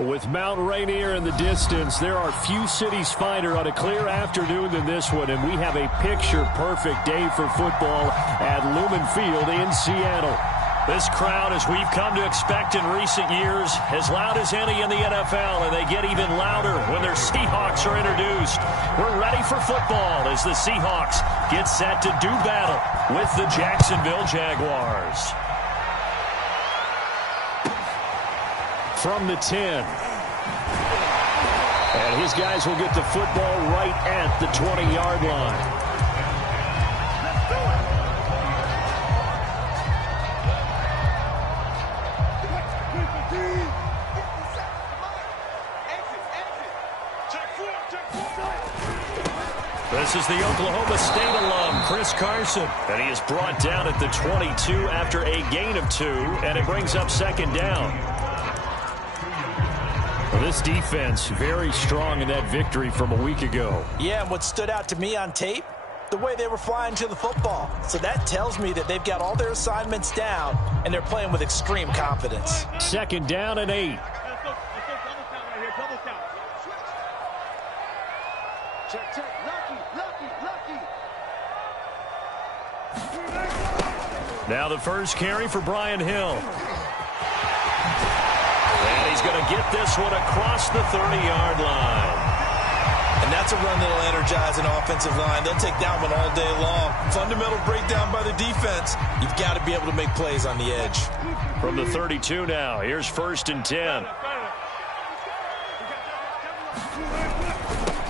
With Mount Rainier in the distance, there are few cities finer on a clear afternoon than this one, and we have a picture-perfect day for football at Lumen Field in Seattle. This crowd, as we've come to expect in recent years, as loud as any in the NFL, and they get even louder when their Seahawks are introduced. We're ready for football as the Seahawks get set to do battle with the Jacksonville Jaguars. From the 10. And his guys will get the football right at the 20-yard line. This is the Oklahoma State alum, Chris Carson, and he is brought down at the 22 after a gain of 2, and it brings up second down. Well, this defense very strong in that victory from a week ago. Yeah, and what stood out to me on tape, the way they were flying to the football. So that tells me that they've got all their assignments down, and they're playing with extreme confidence. Second down and 8. Check. Lucky. Now the first carry for Brian Hill. And he's going to get this one across the 30-yard line. And that's a run that'll energize an offensive line. They'll take that one all day long. Fundamental breakdown by the defense. You've got to be able to make plays on the edge. From the 32 now, here's first and 10.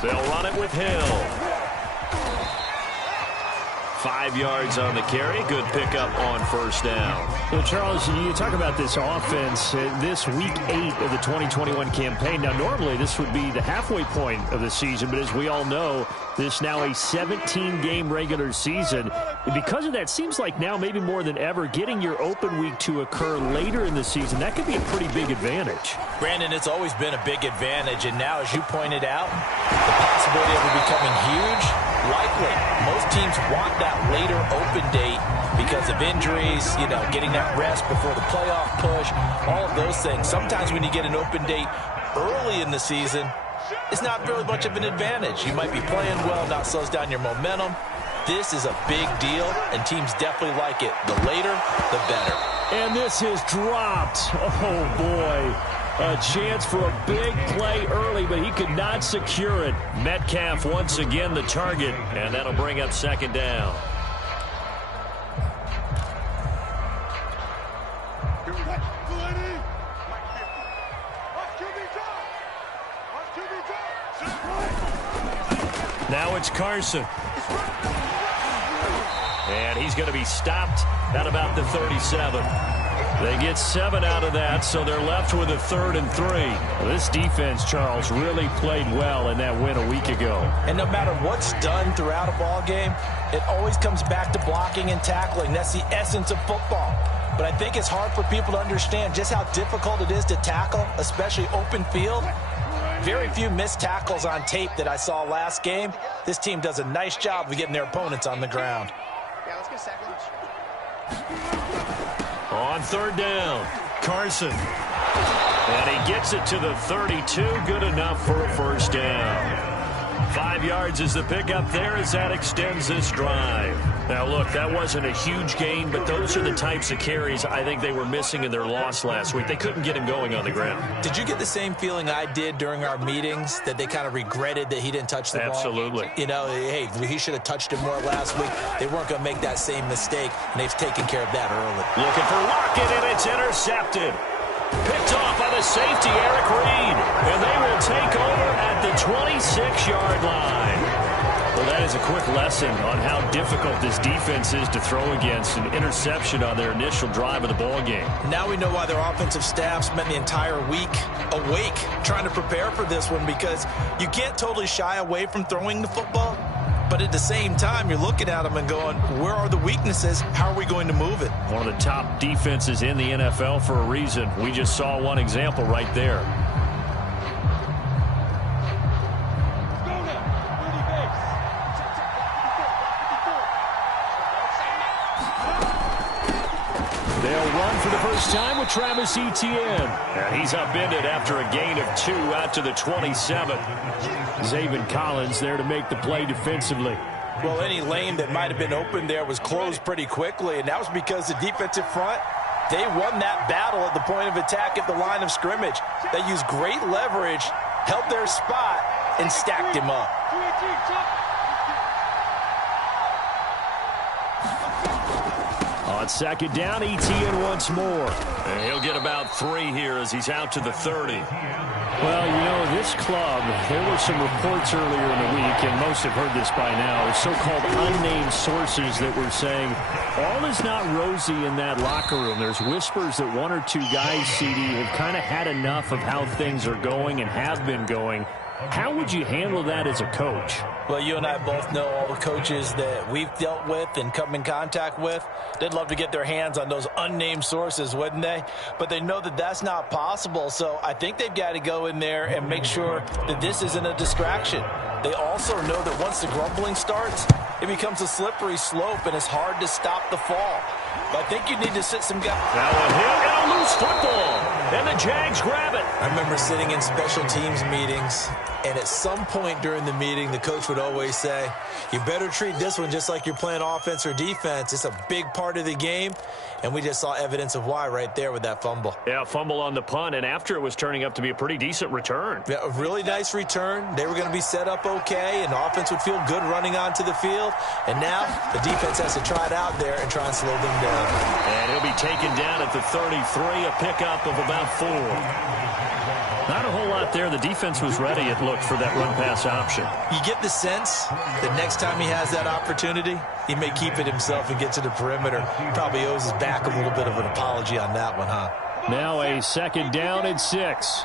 They'll run it with Hill. 5 yards on the carry. Good pickup on first down. Well, Charles, you talk about this offense, this week 8 of the 2021 campaign. Now, normally this would be the halfway point of the season, but as we all know, this now a 17-game regular season. And because of that, seems like now maybe more than ever, getting your open week to occur later in the season, that could be a pretty big advantage. Brandon, it's always been a big advantage, and now, as you pointed out, the possibility of it becoming huge, likely. Most teams want that later open date because of injuries, getting that rest before the playoff push, all of those things. Sometimes when you get an open date early in the season, it's not really much of an advantage. You might be playing well, not slows down your momentum. This is a big deal, and teams definitely like it. The later, the better. And this is dropped. Oh, boy. A chance for a big play early, but he could not secure it. Metcalf once again the target, and that'll bring up second down. Now it's Carson. And he's going to be stopped at about the 37. They get 7 out of that, so they're left with a 3rd and 3. Well, this defense, Charles, really played well in that win a week ago. And no matter what's done throughout a ball game, it always comes back to blocking and tackling. That's the essence of football. But I think it's hard for people to understand just how difficult it is to tackle, especially open field. Very few missed tackles on tape that I saw last game. This team does a nice job of getting their opponents on the ground. Yeah, let's get second. On third down, Carson. And he gets it to the 32. Good enough for a first down. 5 yards is the pickup there as that extends this drive. Now, look, that wasn't a huge gain, but those are the types of carries I think they were missing in their loss last week. They couldn't get him going on the ground. Did you get the same feeling I did during our meetings, that they kind of regretted that he didn't touch the ball? Absolutely. Hey, he should have touched it more last week. They weren't going to make that same mistake, and they've taken care of that early. Looking for Lockett, and it's intercepted. Picked off by the safety, Eric Reed. And they will take over at the 26-yard line. Well, that is a quick lesson on how difficult this defense is to throw against. An interception on their initial drive of the ball game. Now we know why their offensive staff spent the entire week awake trying to prepare for this one, because you can't totally shy away from throwing the football. But at the same time, you're looking at them and going, where are the weaknesses? How are we going to move it? One of the top defenses in the NFL for a reason. We just saw one example right there. They'll run for the first time with Travis Etienne. And he's upended after a gain of 2 out to the 27. Zaven Collins there to make the play defensively. Well, any lane that might have been open there was closed pretty quickly, and that was because the defensive front, they won that battle at the point of attack at the line of scrimmage. They used great leverage, held their spot, and stacked him up. On second down, Etienne once more. And he'll get about 3 here as he's out to the 30. Well, you know, this club, there were some reports earlier in the week, and most have heard this by now, so-called unnamed sources that were saying all is not rosy in that locker room. There's whispers that 1 or 2 guys, CD, have kind of had enough of how things are going and have been going. How would you handle that as a coach? Well, you and I both know all the coaches that we've dealt with and come in contact with. They'd love to get their hands on those unnamed sources, wouldn't they? But they know that that's not possible, so I think they've got to go in there and make sure that this isn't a distraction. They also know that once the grumbling starts, it becomes a slippery slope, and it's hard to stop the fall. But I think you need to sit some guys. Now a hit and a loose football. And the Jags grab it. I remember sitting in special teams meetings, and at some point during the meeting, the coach would always say, you better treat this one just like you're playing offense or defense. It's a big part of the game, and we just saw evidence of why right there with that fumble. Yeah, fumble on the punt, and after it was turning up to be a pretty decent return. Yeah, a really nice return. They were going to be set up okay, and the offense would feel good running onto the field. And now the defense has to try it out there and try and slow them down. And he'll be taken down at the 33, a pickup of about 4. Not a whole lot there. The defense was ready, it looked, for that run-pass option. You get the sense that next time he has that opportunity, he may keep it himself and get to the perimeter. Probably owes his back a little bit of an apology on that one, huh? Now a second down and 6.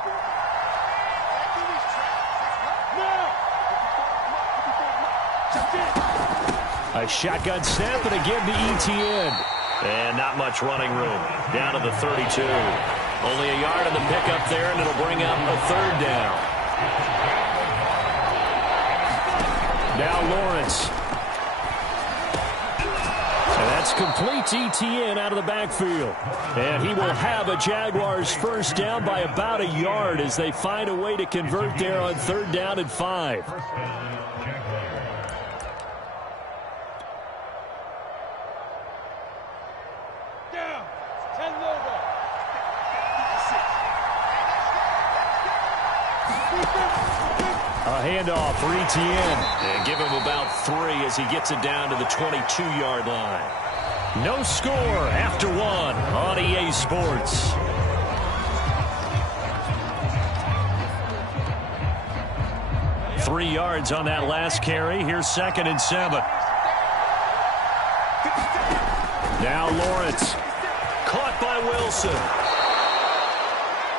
A shotgun snap, and again to Etienne. And not much running room. Down to the 32. Only a yard in the pickup there, and it'll bring up a 3rd down. Now Lawrence. And that's complete to Etienne out of the backfield. And he will have a Jaguars first down by about a yard as they find a way to convert there on 3rd down and 5. A handoff for Etienne. And give him about 3 as he gets it down to the 22-yard line. No score after 1 on EA Sports. Three yards on that last carry. Here's 2nd and 7. Now Lawrence. Caught by Wilson.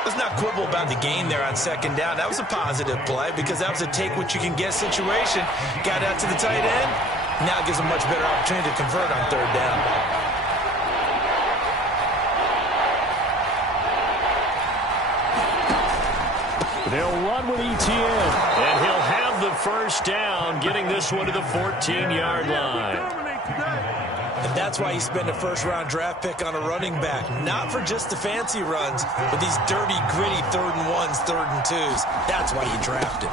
Let's not quibble about the gain there on 2nd down. That was a positive play because that was a take-what-you-can-get situation. Got out to the tight end. Now it gives a much better opportunity to convert on 3rd down. They'll run with Etienne, and he'll have the first down, getting this one to the 14-yard line. And that's why you spend a first-round draft pick on a running back. Not for just the fancy runs, but these dirty, gritty 3rd and 1s, 3rd and 2s. That's why you draft him.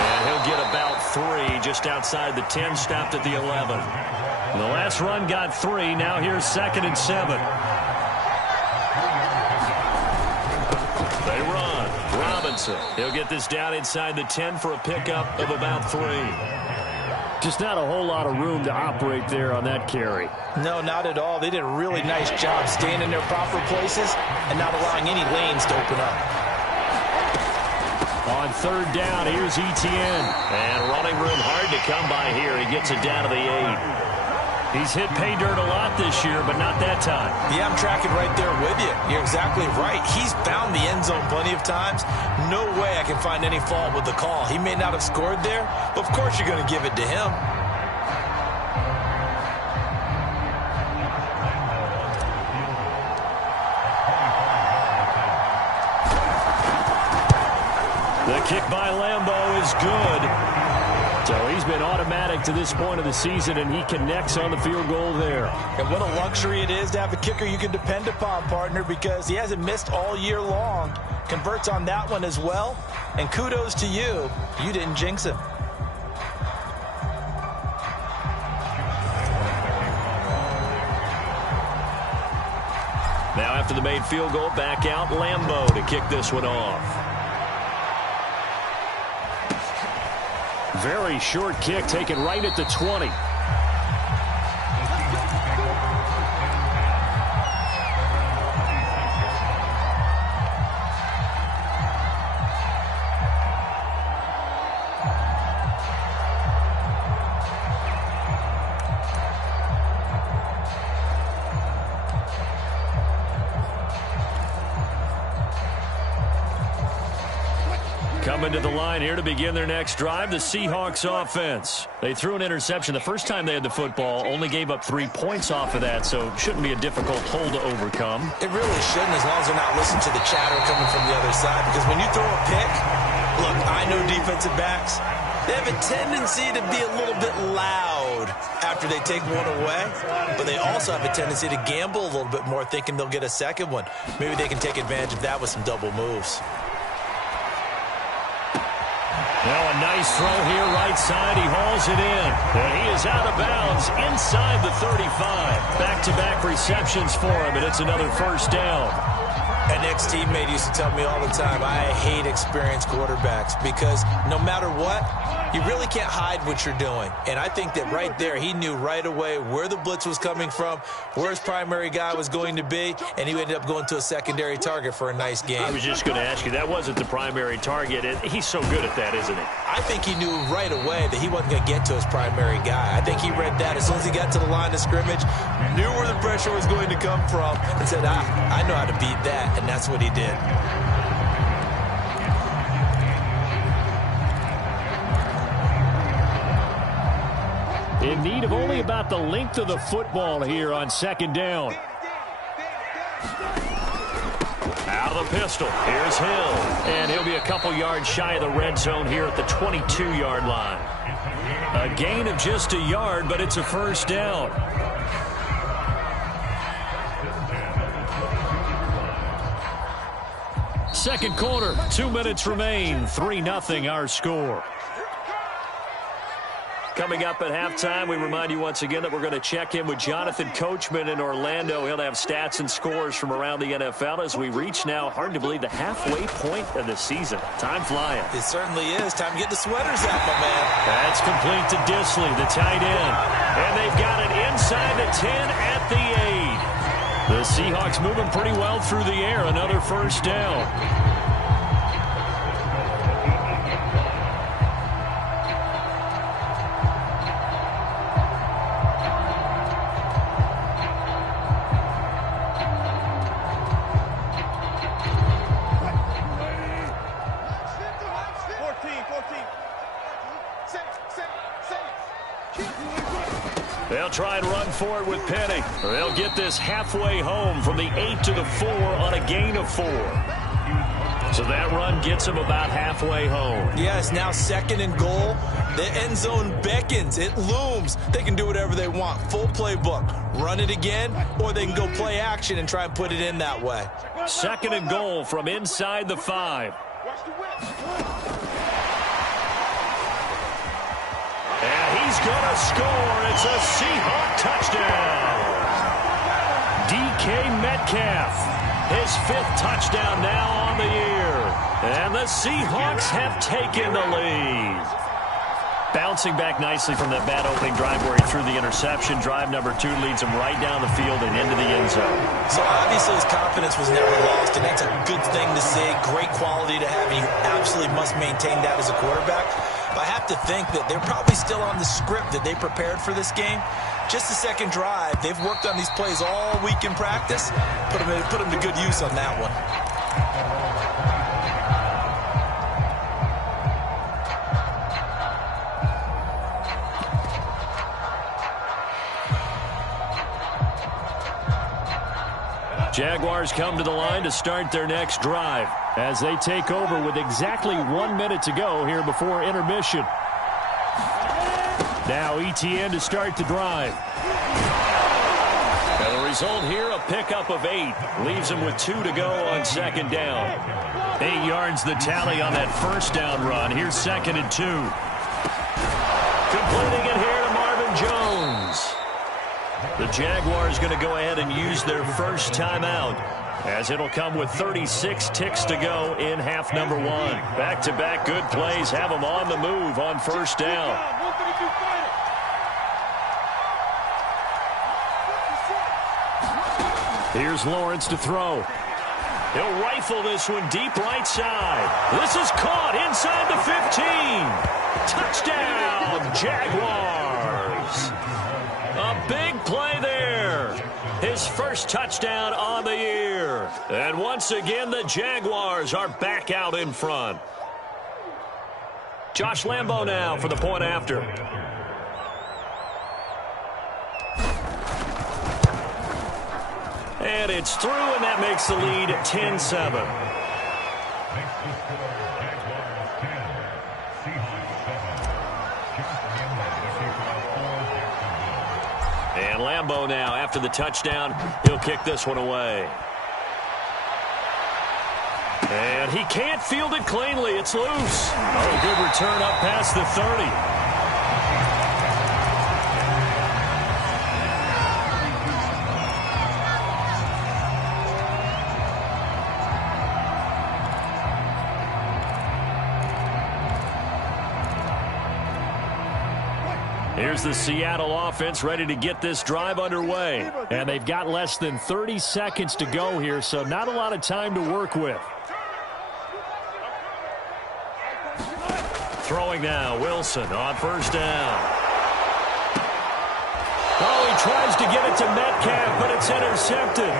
And he'll get about 3 just outside the 10, stopped at the 11. The last run got 3. Now here's 2nd and 7. They run. Robinson. He'll get this down inside the 10 for a pickup of about 3. Just not a whole lot of room to operate there on that carry. No, not at all. They did a really nice job staying in their proper places and not allowing any lanes to open up. On 3rd down, here's Etienne. And running room hard to come by here. He gets it down to the 8. He's hit pay dirt a lot this year, but not that time. Yeah, I'm tracking right there with you. You're exactly right. He's found the end zone plenty of times. No way I can find any fault with the call. He may not have scored there, but of course you're going to give it to him. The kick by Lambeau is good. So he's been automatic to this point of the season, and he connects on the field goal there. And what a luxury it is to have a kicker you can depend upon, partner, because he hasn't missed all year long. Converts on that one as well. And kudos to you. You didn't jinx him. Now after the made field goal, back out Lambeau to kick this one off. Very short kick taken right at the 20. Coming to the line here to begin their next drive, the Seahawks offense. They threw an interception the first time they had the football, only gave up 3 points off of that, so it shouldn't be a difficult hole to overcome. It really shouldn't, as long as they're not listening to the chatter coming from the other side, because when you throw a pick, look, I know defensive backs, they have a tendency to be a little bit loud after they take one away, but they also have a tendency to gamble a little bit more, thinking they'll get a second one. Maybe they can take advantage of that with some double moves. Now a nice throw here, right side. He hauls it in. And he is out of bounds inside the 35. Back-to-back receptions for him, and it's another first down. An ex-teammate used to tell me all the time, I hate experienced quarterbacks because no matter what, you really can't hide what you're doing. And I think that right there, he knew right away where the blitz was coming from, where his primary guy was going to be, and he ended up going to a secondary target for a nice game. I was just going to ask you, that wasn't the primary target. He's so good at that, isn't he? I think he knew right away that he wasn't going to get to his primary guy. I think he read that as soon as he got to the line of scrimmage, knew where the pressure was going to come from, and said, I know how to beat that, and that's what he did. In need of only about the length of the football here on second down. Out of the pistol. Here's Hill. And he'll be a couple yards shy of the red zone here at the 22-yard line. A gain of just a yard, but it's a first down. Second quarter, 2 minutes remain. 3-0 our score. Coming up at halftime, we remind you once again that we're going to check in with Jonathan Coachman in Orlando. He'll have stats and scores from around the NFL as we reach now, hard to believe, the halfway point of the season. Time flying. It certainly is. Time to get the sweaters out, my man. That's complete to Disley, the tight end. And they've got it inside the 10 at the 8. The Seahawks moving pretty well through the air. Another first down. They'll try and run for it with Penny. They'll get this halfway home from the 8 to the 4 on a gain of 4. So that run gets them about halfway home. Yes, now second and goal. The end zone beckons. It looms. They can do whatever they want. Full playbook. Run it again, or they can go play action and try and put it in that way. Second and goal from inside the 5. And he's going to score. It's a Seahawk touchdown. DK Metcalf, his 5th touchdown now on the year. And the Seahawks have taken the lead. Bouncing back nicely from that bad opening drive where he threw the interception. Drive number 2 leads him right down the field and into the end zone. So obviously his confidence was never lost, and that's a good thing to see. Great quality to have, and you absolutely must maintain that as a quarterback. But I have to think that they're probably still on the script that they prepared for this game. Just the second drive. They've worked on these plays all week in practice. Put them to good use on that one. Jaguars come to the line to start their next drive as they take over with exactly 1 minute to go here before intermission. Now ETN to start the drive. And the result here, a pickup of 8. Leaves him with 2 to go on second down. 8 yards the tally on that first down run. Here's 2nd and 2. Completing it here to Marvin Jones. The Jaguars going to go ahead and use their first timeout, as it'll come with 36 ticks to go in half number 1. Back-to-back good plays have them on the move on first down. Here's Lawrence to throw. He'll rifle this one deep right side. This is caught inside the 15. Touchdown, Jaguars. A big play there. His first touchdown on the year. And once again, the Jaguars are back out in front. Josh Lambo now for the point after. And it's through, and that makes the lead 10-7. And Lambo now, after the touchdown, he'll kick this one away. And he can't field it cleanly. It's loose. Oh, good return up past the 30. Here's the Seattle offense ready to get this drive underway. And they've got less than 30 seconds to go here, so not a lot of time to work with. Throwing now, Wilson on first down. Oh, he tries to get it to Metcalf, but it's intercepted.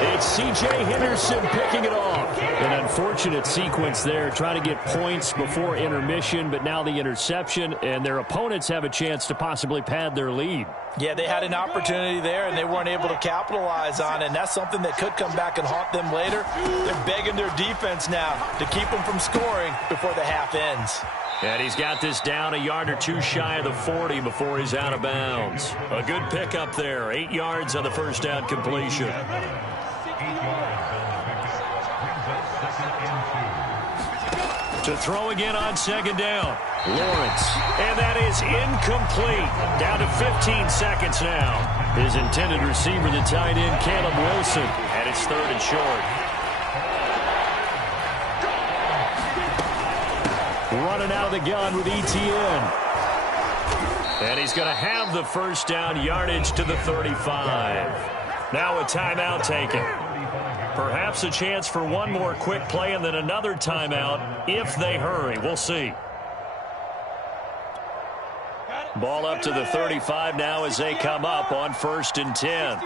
It's C.J. Henderson picking it off. An unfortunate sequence there, trying to get points before intermission, but now the interception, and their opponents have a chance to possibly pad their lead. Yeah, they had an opportunity there, and they weren't able to capitalize on it, and that's something that could come back and haunt them later. They're begging their defense now to keep them from scoring before the half ends. And he's got this down a yard or 2 shy of the 40 before he's out of bounds. A good pickup there, 8 yards on the first down completion. To throw again on second down. Lawrence. And that is incomplete. Down to 15 seconds now. His intended receiver, the tight end, Caleb Wilson. And it's 3rd and short. Running out of the gun with ETN. And he's going to have the first down, yardage to the 35. Now a timeout taken. Perhaps a chance for one more quick play and then another timeout if they hurry. We'll see. Ball up to the 35 now as they come up on 1st and 10.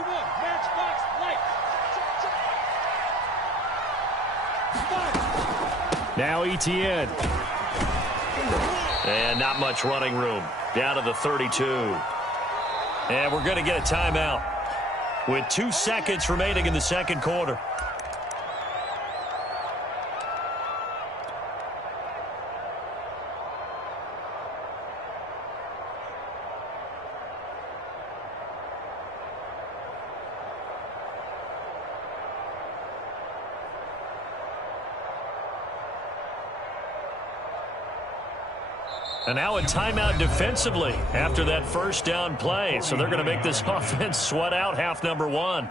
Now ETN. And not much running room. Down to the 32. And we're going to get a timeout with 2 seconds remaining in the second quarter. And now a timeout defensively after that first down play. So they're going to make this offense sweat out half number 1.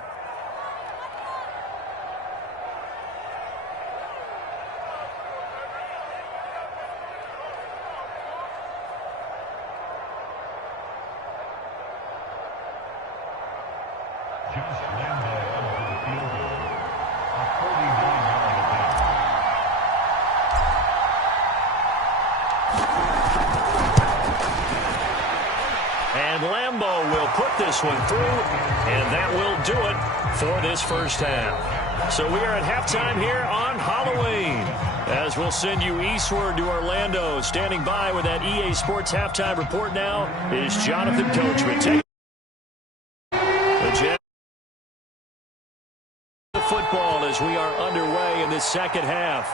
One through, and that will do it for this first half. So we are at halftime here on Halloween, as we'll send you eastward to Orlando. Standing by with that EA Sports halftime report now is Jonathan Coachman. Take the football as we are underway in this second half.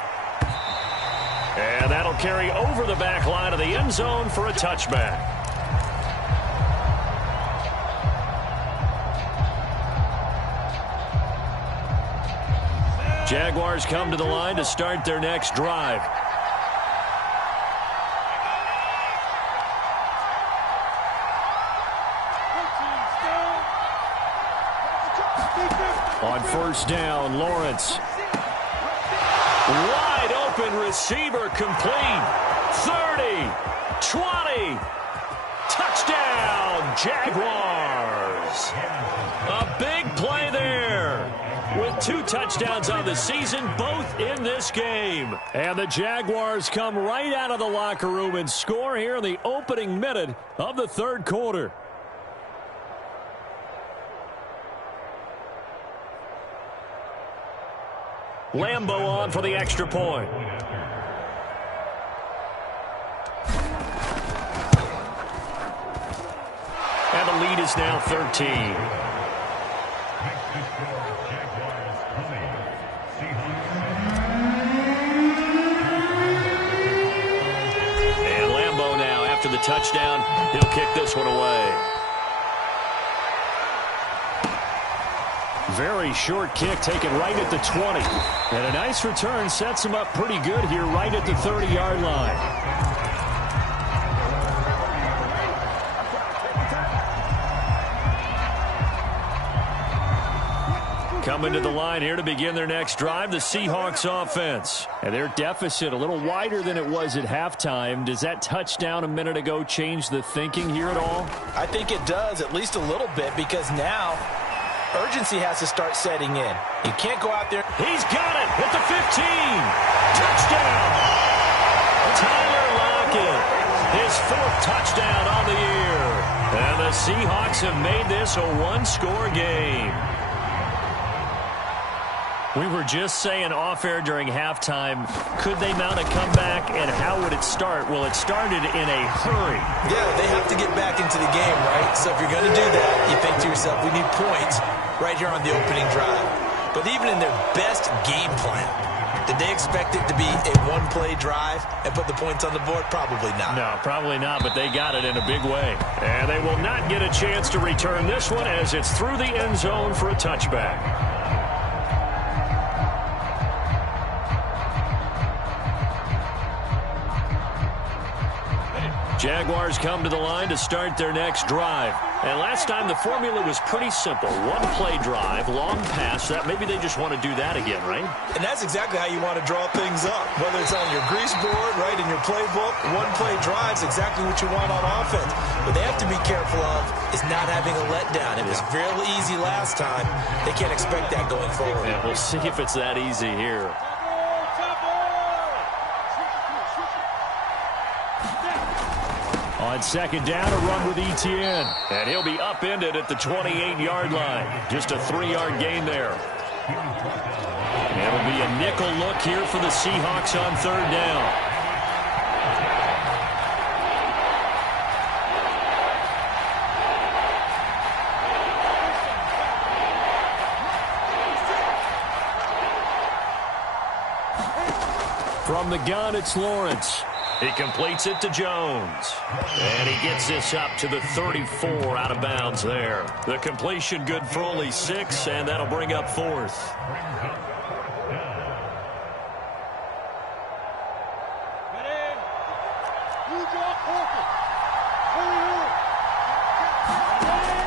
And that'll carry over the back line of the end zone for a touchback. Jaguars come to the line to start their next drive. On first down, Lawrence. Wide open receiver complete. 30, 20. Touchdown, Jaguars. A big play there. With 2 touchdowns on the season, both in this game. And the Jaguars come right out of the locker room and score here in the opening minute of the third quarter. Lambo on for the extra point. And the lead is now 13. And Lambo now, after the touchdown, he'll kick this one away. Very short kick taken right at the 20. And a nice return sets him up pretty good here right at the 30-yard line. Coming to the line here to begin their next drive, the Seahawks offense. And their deficit a little wider than it was at halftime. Does that touchdown a minute ago change the thinking here at all? I think it does, at least a little bit, because now urgency has to start setting in. You can't go out there. He's got it at the 15. Touchdown. Tyler Lockett, his 4th touchdown on the year. And the Seahawks have made this a one-score game. We were just saying off-air during halftime, could they mount a comeback, and how would it start? Well, it started in a hurry. Yeah, they have to get back into the game, right? So if you're going to do that, you think to yourself, we need points right here on the opening drive. But even in their best game plan, did they expect it to be a one-play drive and put the points on the board? Probably not. No, probably not, but they got it in a big way. And they will not get a chance to return this one as it's through the end zone for a touchback. Jaguars come to the line to start their next drive. And last time the formula was pretty simple. One-play drive, long pass. That maybe they just want to do that again, right? And that's exactly how you want to draw things up. Whether it's on your grease board, right, in your playbook, one-play drive's exactly what you want on offense. What they have to be careful of is not having a letdown. It was fairly easy last time. They can't expect that going forward. Yeah, we'll see if it's that easy here. On second down, a run with Etienne. And he'll be upended at the 28-yard line. Just a 3-yard gain there. It'll be a nickel look here for the Seahawks on third down. From the gun, it's Lawrence. He completes it to Jones. And he gets this up to the 34 out of bounds there. The completion good for only 6, and that'll bring up 4th.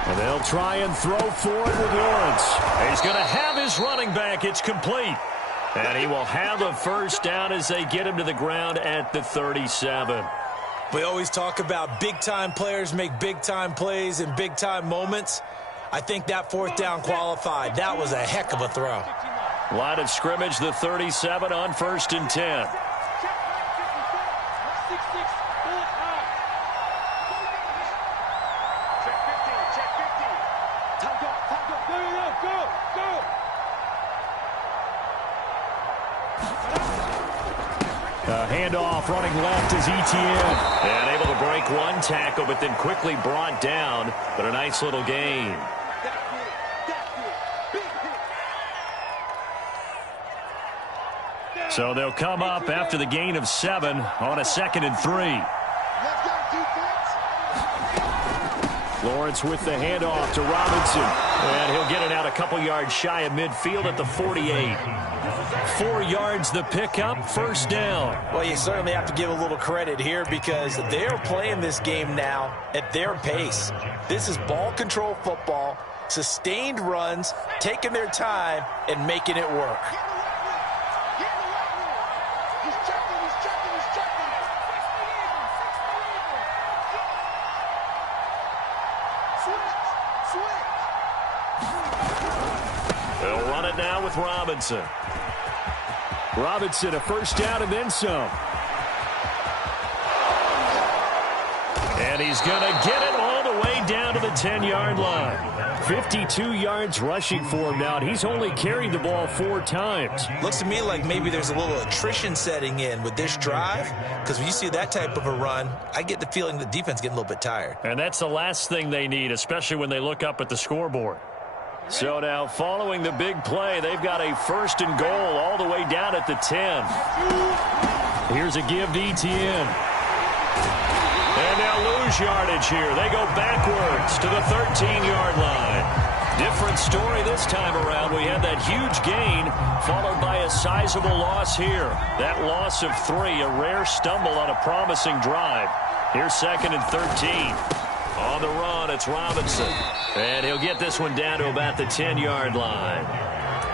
And they'll try and throw for it with Lawrence. He's going to have his running back. It's complete. And he will have a first down as they get him to the ground at the 37. We always talk about big-time players make big-time plays in big-time moments. I think that 4th down qualified. That was a heck of a throw. Line of scrimmage, the 37 on 1st and 10. A handoff running left is Etienne. And able to break one tackle, but then quickly brought down. But a nice little gain. So they'll come up after the gain of 7 on a 2nd and 3. Lawrence with the handoff to Robinson. And he'll get it out a couple yards shy of midfield at the 48. 4 yards the pickup, first down. Well, you certainly have to give a little credit here because they're playing this game now at their pace. This is ball control football, sustained runs, taking their time, and making it work. They'll run it now with Robinson. Robinson, a first down and then some. And he's going to get it all the way down to the 10-yard line. 52 yards rushing for him now, and he's only carried the ball 4 times. Looks to me like maybe there's a little attrition setting in with this drive, because when you see that type of a run, I get the feeling the defense getting a little bit tired. And that's the last thing they need, especially when they look up at the scoreboard. So now, following the big play, they've got a first and goal all the way down at the 10. Here's a give to Etienne. And they'll lose yardage here. They go backwards to the 13-yard line. Different story this time around. We had that huge gain followed by a sizable loss here. That loss of 3, a rare stumble on a promising drive. Here's second and 13. On the run, it's Robinson. And he'll get this one down to about the 10-yard line.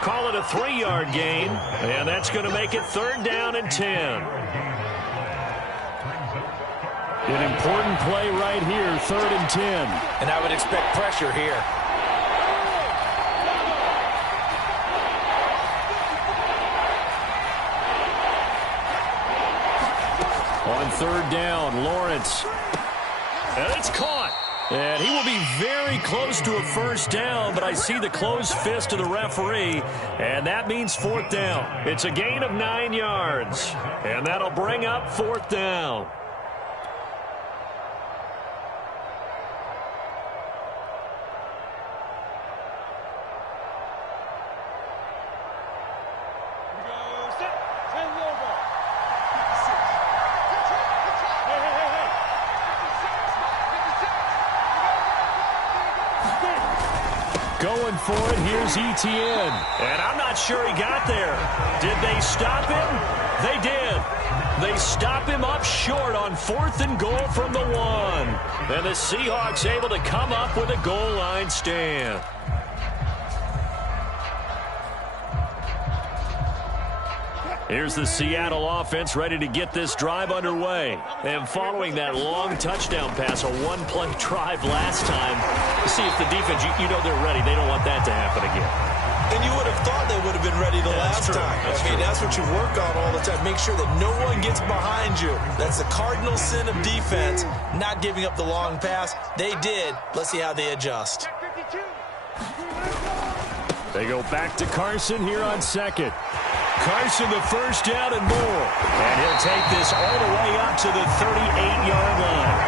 Call it a 3-yard gain, and that's going to make it third down and 10. An important play right here, third and 10. And I would expect pressure here. On third down, Lawrence. And it's caught. And he will be very close to a first down, but I see the closed fist of the referee, and that means fourth down. It's a gain of 9 yards, and that'll bring up fourth down. Going for it, here's Etienne. And I'm not sure he got there. Did they stop him? They did. They stop him up short on fourth and goal from the 1. And the Seahawks able to come up with a goal line stand. Here's the Seattle offense ready to get this drive underway. And following that long touchdown pass, a one-play drive last time, see if the defense, you know they're ready. They don't want that to happen again. And you would have thought they would have been ready the last time. That's what you work on all the time. Make sure that no one gets behind you. That's the cardinal sin of defense, not giving up the long pass. They did. Let's see how they adjust. They go back to Carson here on second. Carson the first down and more. And he'll take this all the way up to the 38-yard line.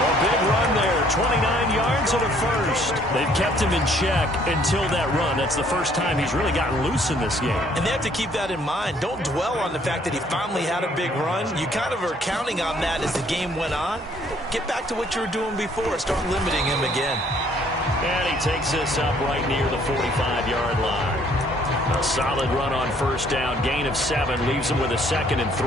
A big run there, 29 yards and a first. They've kept him in check until that run. That's the first time he's really gotten loose in this game. And they have to keep that in mind. Don't dwell on the fact that he finally had a big run. You kind of are counting on that as the game went on. Get back to what you were doing before. Start limiting him again. And he takes this up right near the 45-yard line. A solid run on first down. Gain of 7 leaves him with a second and 3.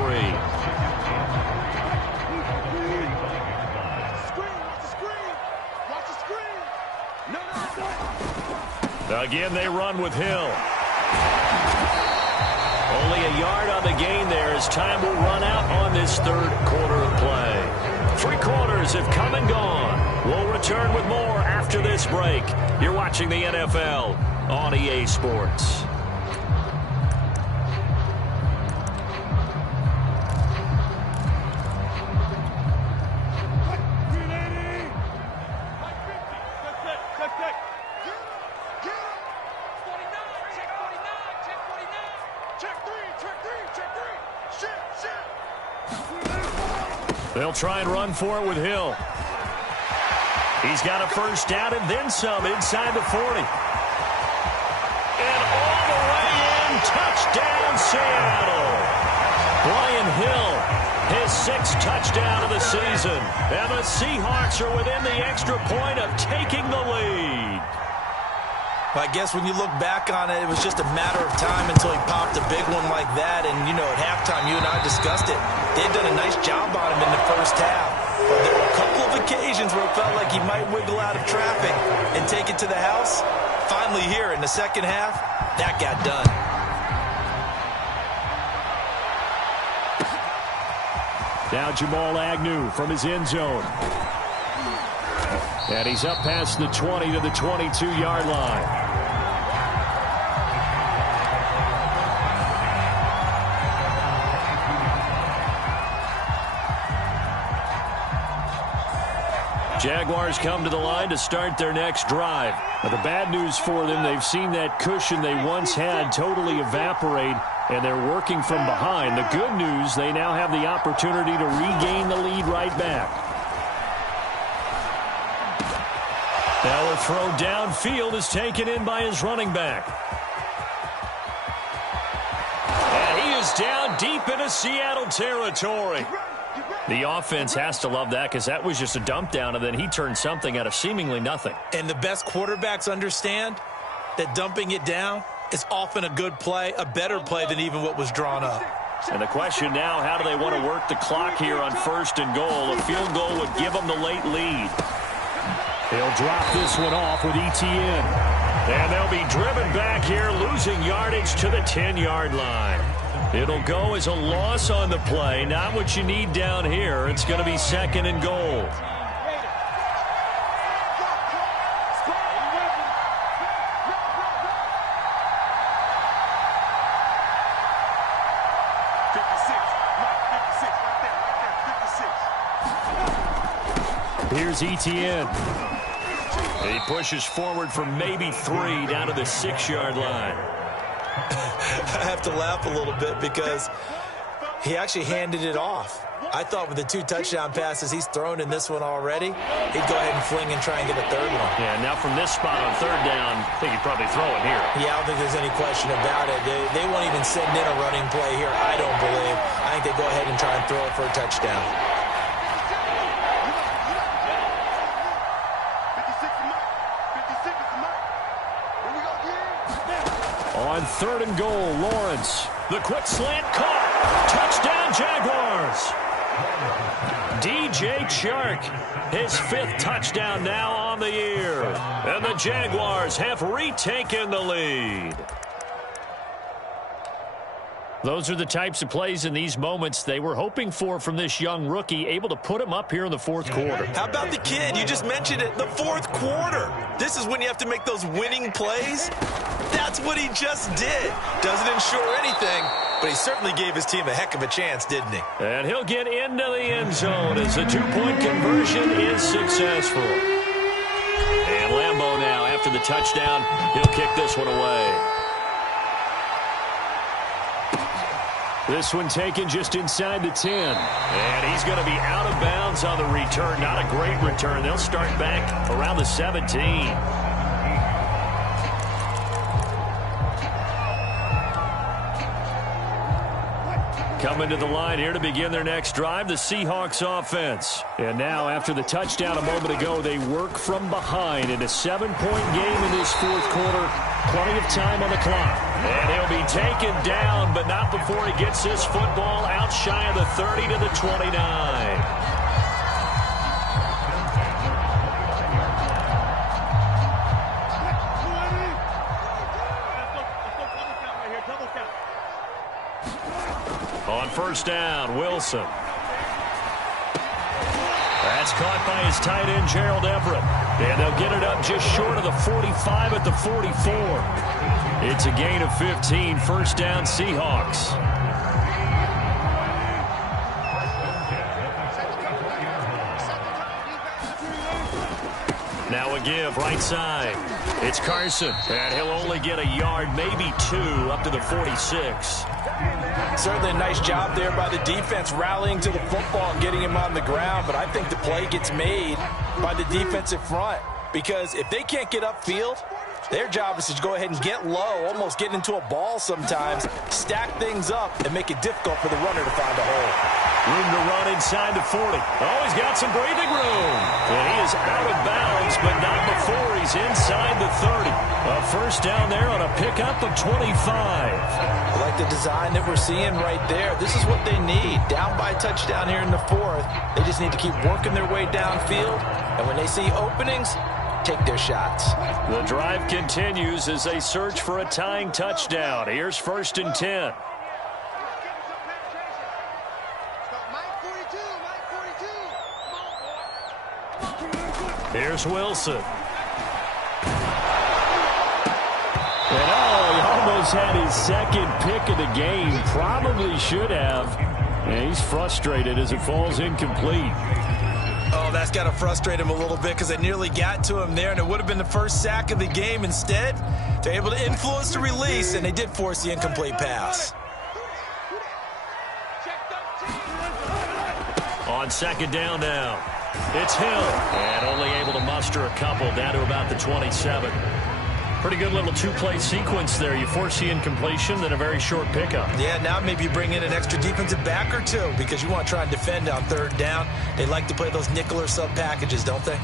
Again, they run with Hill. Only a yard on the gain there as time will run out on this third quarter of play. 3 quarters have come and gone. We'll return with more after this break. You're watching the NFL on EA Sports. They'll try and run for it with Hill. He's got a first down and then some inside the 40. And all the way in, touchdown Seattle. Brian Hill, his 6th touchdown of the season. And the Seahawks are within the extra point of taking the lead. I guess when you look back on it, it was just a matter of time until he popped a big one like that. And, you know, at halftime, you and I discussed it. They'd done a nice job on him in the first half. But there were a couple of occasions where it felt like he might wiggle out of traffic and take it to the house. Finally here in the second half, that got done. Now Jamal Agnew from his end zone. And he's up past the 20 to the 22-yard line. Jaguars come to the line to start their next drive. But the bad news for them, they've seen that cushion they once had totally evaporate, and they're working from behind. The good news, they now have the opportunity to regain the lead right back. Now a throw downfield is taken in by his running back. And he is down deep into Seattle territory. The offense has to love that because that was just a dump down, and then he turned something out of seemingly nothing. And the best quarterbacks understand that dumping it down is often a good play, a better play than even what was drawn up. And the question now, how do they want to work the clock here on 1st and goal? A field goal would give them the late lead. They'll drop this one off with Etienne. And they'll be driven back here, losing yardage to the 10-yard line. It'll go as a loss on the play. Not what you need down here. It's going to be 2nd and goal. Here's Etienne. He pushes forward for maybe 3 down to the 6-yard line. I have to laugh a little bit because he actually handed it off. I thought with the 2 touchdown passes he's thrown in this one already, he'd go ahead and fling and try and get a 3rd one. Yeah, now from this spot on 3rd down, I think he'd probably throw it here. Yeah, I don't think there's any question about it. They won't even send in a running play here, I don't believe. I think they go ahead and try and throw it for a touchdown. On 3rd and goal, Lawrence. The quick slant caught. Touchdown, Jaguars. DJ Chark, his 5th touchdown now on the year. And the Jaguars have retaken the lead. Those are the types of plays in these moments they were hoping for from this young rookie, able to put him up here in the 4th quarter. How about the kid? You just mentioned it, the 4th quarter. This is when you have to make those winning plays. That's what he just did. Doesn't ensure anything, but he certainly gave his team a heck of a chance, didn't he? And he'll get into the end zone as the 2-point conversion is successful. And Lambeau now, after the touchdown, he'll kick this one away. This one taken just inside the 10. And he's going to be out of bounds on the return. Not a great return. They'll start back around the 17. Coming to the line here to begin their next drive, the Seahawks offense. And now, after the touchdown a moment ago, they work from behind in a 7-point game in this 4th quarter. Plenty of time on the clock. And he'll be taken down, but not before he gets this football out shy of the 30 to the 29. On 1st down, Wilson. That's caught by his tight end, Gerald Everett. And they'll get it up just short of the 45 at the 44. It's a gain of 15, 1st down, Seahawks. Now a give, right side. It's Carson, and he'll only get a yard, maybe 2, up to the 46. Certainly a nice job there by the defense rallying to the football and getting him on the ground, but I think the play gets made by the defensive front because if they can't get upfield, Their job is to go ahead and get low, almost get into a ball sometimes, stack things up, and make it difficult for the runner to find a hole. Room to run inside the 40. Oh, he's got some breathing room. And he is out of bounds, but not before he's inside the 30. A first down there on a pickup of 25. I like the design that we're seeing right there. This is what they need. Down by a touchdown here in the 4th. They just need to keep working their way downfield. And when they see openings, take their shots. The drive continues as they search for a tying touchdown. Here's 1st and 10. Here's Wilson. And he almost had his second pick of the game. Probably should have. And he's frustrated as it falls incomplete. Oh, that's got to frustrate him a little bit because they nearly got to him there, and it would have been the first sack of the game. Instead, they're able to influence the release, and they did force the incomplete pass. On 2nd down now, it's Hill. And only able to muster a couple down to about the 27. Pretty good little two-play sequence there. You force the incompletion, then a very short pickup. Yeah, now maybe you bring in an extra defensive back or two because you want to try and defend on 3rd down. They like to play those nickel or sub packages, don't they?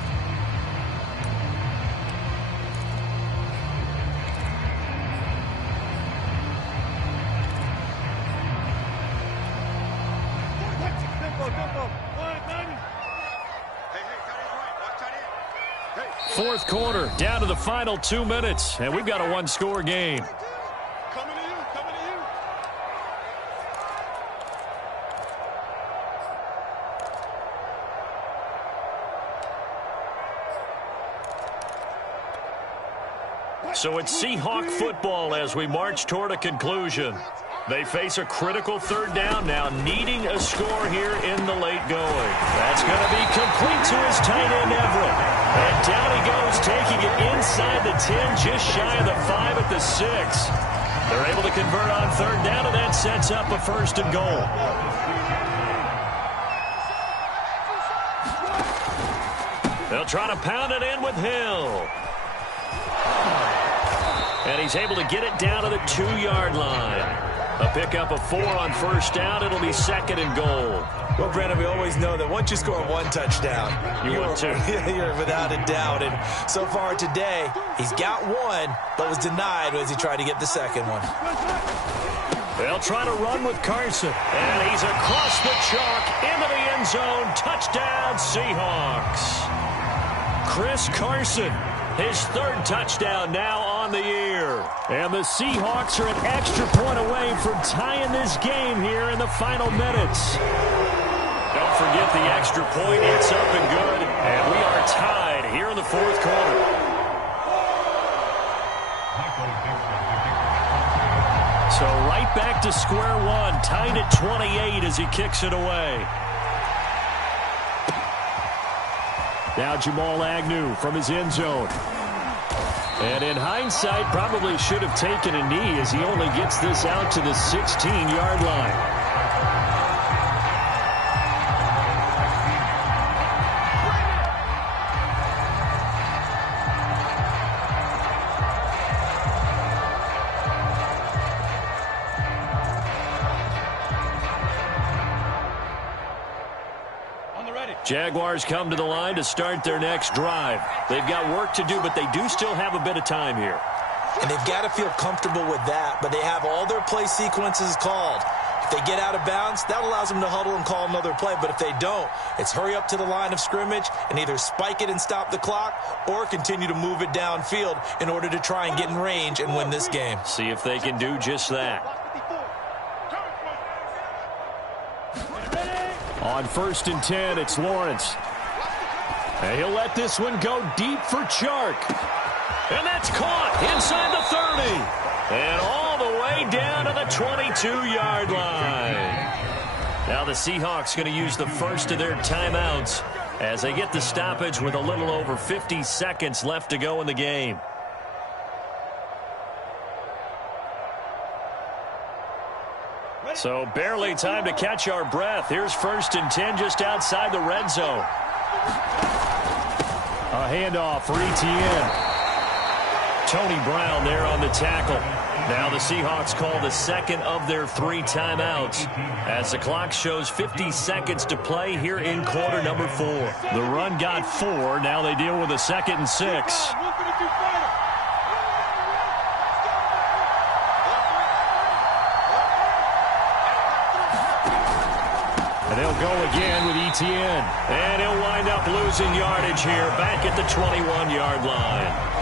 Fourth quarter, down to the final 2 minutes, and we've got a one-score game. So it's Seahawk football as we march toward a conclusion. They face a critical 3rd down now, needing a score here in the late going. That's going to be complete to his tight end, Everett. And down he goes, taking it inside the 10, just shy of the 5 at the 6. They're able to convert on 3rd down, and that sets up a 1st and goal. They'll try to pound it in with Hill. And he's able to get it down to the 2-yard line. A pickup of 4 on 1st down. It'll be 2nd and goal. Well, Brandon, we always know that once you score 1 touchdown, you're without a doubt. And so far today, he's got 1, but was denied as he tried to get the 2nd one. They'll try to run with Carson. And he's across the chalk into the end zone. Touchdown, Seahawks. Chris Carson, his 3rd touchdown now on the year. And the Seahawks are an extra point away from tying this game here in the final minutes. Don't forget the extra point. It's up and good. And we are tied here in the 4th quarter. So right back to square one. Tied at 28 as he kicks it away. Now Jamal Agnew from his end zone. And in hindsight, probably should have taken a knee as he only gets this out to the 16-yard line. Jaguars come to the line to start their next drive. They've got work to do, but they do still have a bit of time here. And they've got to feel comfortable with that, but they have all their play sequences called. If they get out of bounds, that allows them to huddle and call another play. But if they don't, it's hurry up to the line of scrimmage and either spike it and stop the clock or continue to move it downfield in order to try and get in range and win this game. See if they can do just that. On 1st and 10, it's Lawrence. And he'll let this one go deep for Chark. And that's caught inside the 30. And all the way down to the 22-yard line. Now the Seahawks going to use the first of their timeouts as they get the stoppage with a little over 50 seconds left to go in the game. So barely time to catch our breath. Here's 1st and 10 just outside the red zone. A handoff for Etienne. Tony Brown there on the tackle. Now the Seahawks call the second of their 3 timeouts as the clock shows 50 seconds to play here in quarter number 4. The run got 4. Now they deal with a 2nd and 6. And they'll go again with Etienne. And he'll wind up losing yardage here back at the 21-yard line.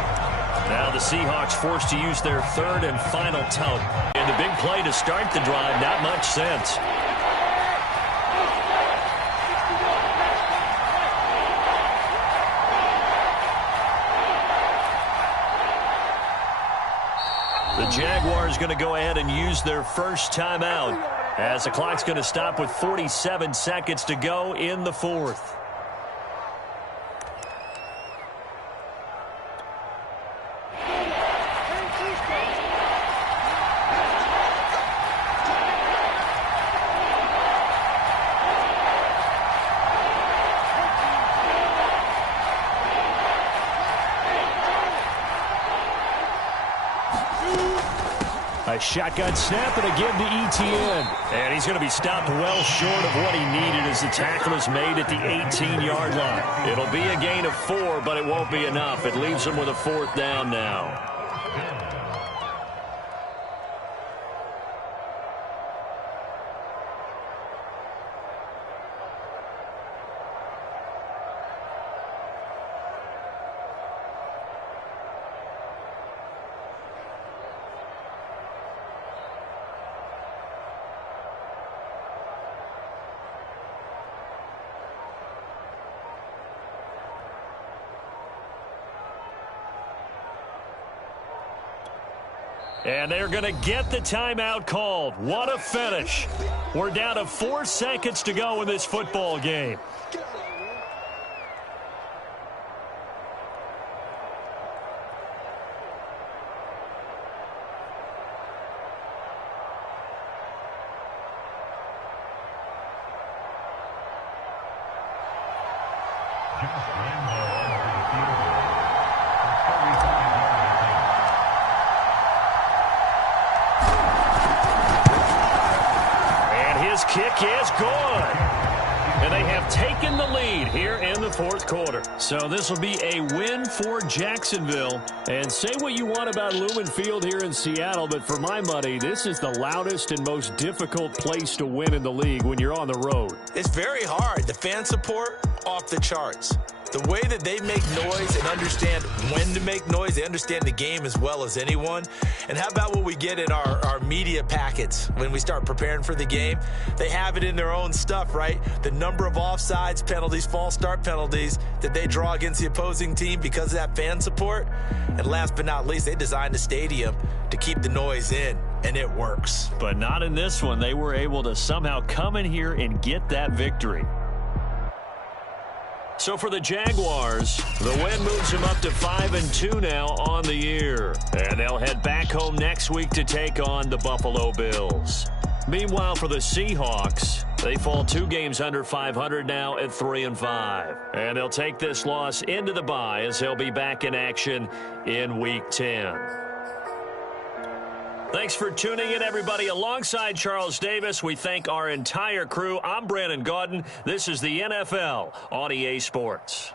Now the Seahawks forced to use their 3rd and final time. And the big play to start the drive, not much sense. The Jaguars going to go ahead and use their first timeout as the clock's going to stop with 47 seconds to go in the 4th. A shotgun snap and again to Etienne. And he's going to be stopped well short of what he needed as the tackle is made at the 18-yard line. It'll be a gain of 4, but it won't be enough. It leaves him with a 4th down now. And they're going to get the timeout called. What a finish. We're down to 4 seconds to go in this football game. Kick is good. And they have taken the lead here in the 4th quarter. So this will be a win for Jacksonville. And say what you want about Lumen Field here in Seattle, but for my money, this is the loudest and most difficult place to win in the league when you're on the road. It's very hard. The fan support, off the charts. The way that they make noise and understand when to make noise, they understand the game as well as anyone. And how about what we get in our media packets when we start preparing for the game? They have it in their own stuff, right? The number of offsides penalties, false start penalties that they draw against the opposing team because of that fan support. And last but not least, they designed a stadium to keep the noise in, and it works. But not in this one. They were able to somehow come in here and get that victory. So for the Jaguars, the win moves them up to 5-2 now on the year. And they'll head back home next week to take on the Buffalo Bills. Meanwhile, for the Seahawks, they fall 2 games under 500 now at 3-5. And they'll take this loss into the bye as they'll be back in action in Week 10. Thanks for tuning in, everybody. Alongside Charles Davis, we thank our entire crew. I'm Brandon Gaudin. This is the NFL on EA Sports.